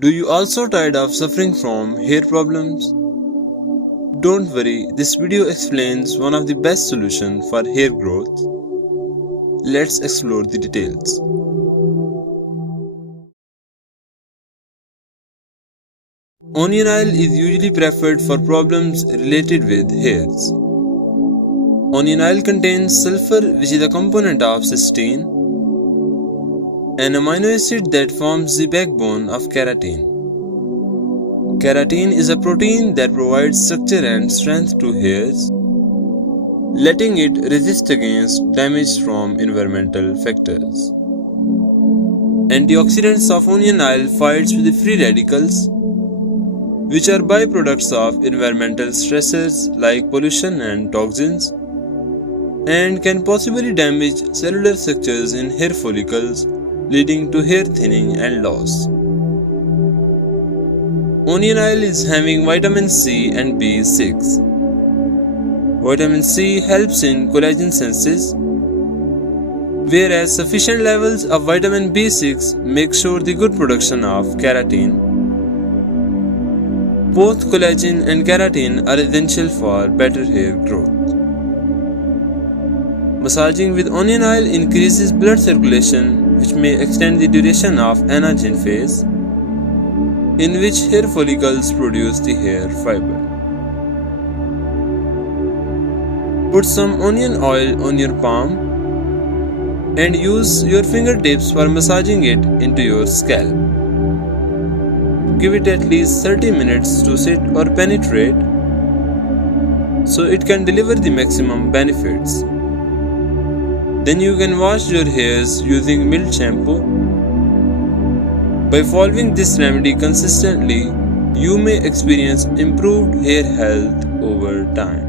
Do you also tired of suffering from hair problems? Don't worry, this video explains one of the best solutions for hair growth. Let's explore the details. Onion oil is usually preferred for problems related with hairs. Onion oil contains sulfur, which is a component of cysteine, an amino acid that forms the backbone of keratin. Keratin is a protein that provides structure and strength to hairs, letting it resist against damage from environmental factors. Antioxidants of onion oil fights with the free radicals, which are byproducts of environmental stressors like pollution and toxins, and can possibly damage cellular structures in hair follicles, leading to hair thinning and loss. Onion oil is having vitamin C and B6. Vitamin C helps in collagen synthesis, whereas sufficient levels of vitamin B6 make sure the good production of keratin. Both collagen and keratin are essential for better hair growth. Massaging with onion oil increases blood circulation, which may extend the duration of anagen phase, in which hair follicles produce the hair fiber. Put some onion oil on your palm and use your fingertips for massaging it into your scalp. Give it at least 30 minutes to sit or penetrate so it can deliver the maximum benefits. Then you can wash your hairs using mild shampoo. By following this remedy consistently, you may experience improved hair health over time.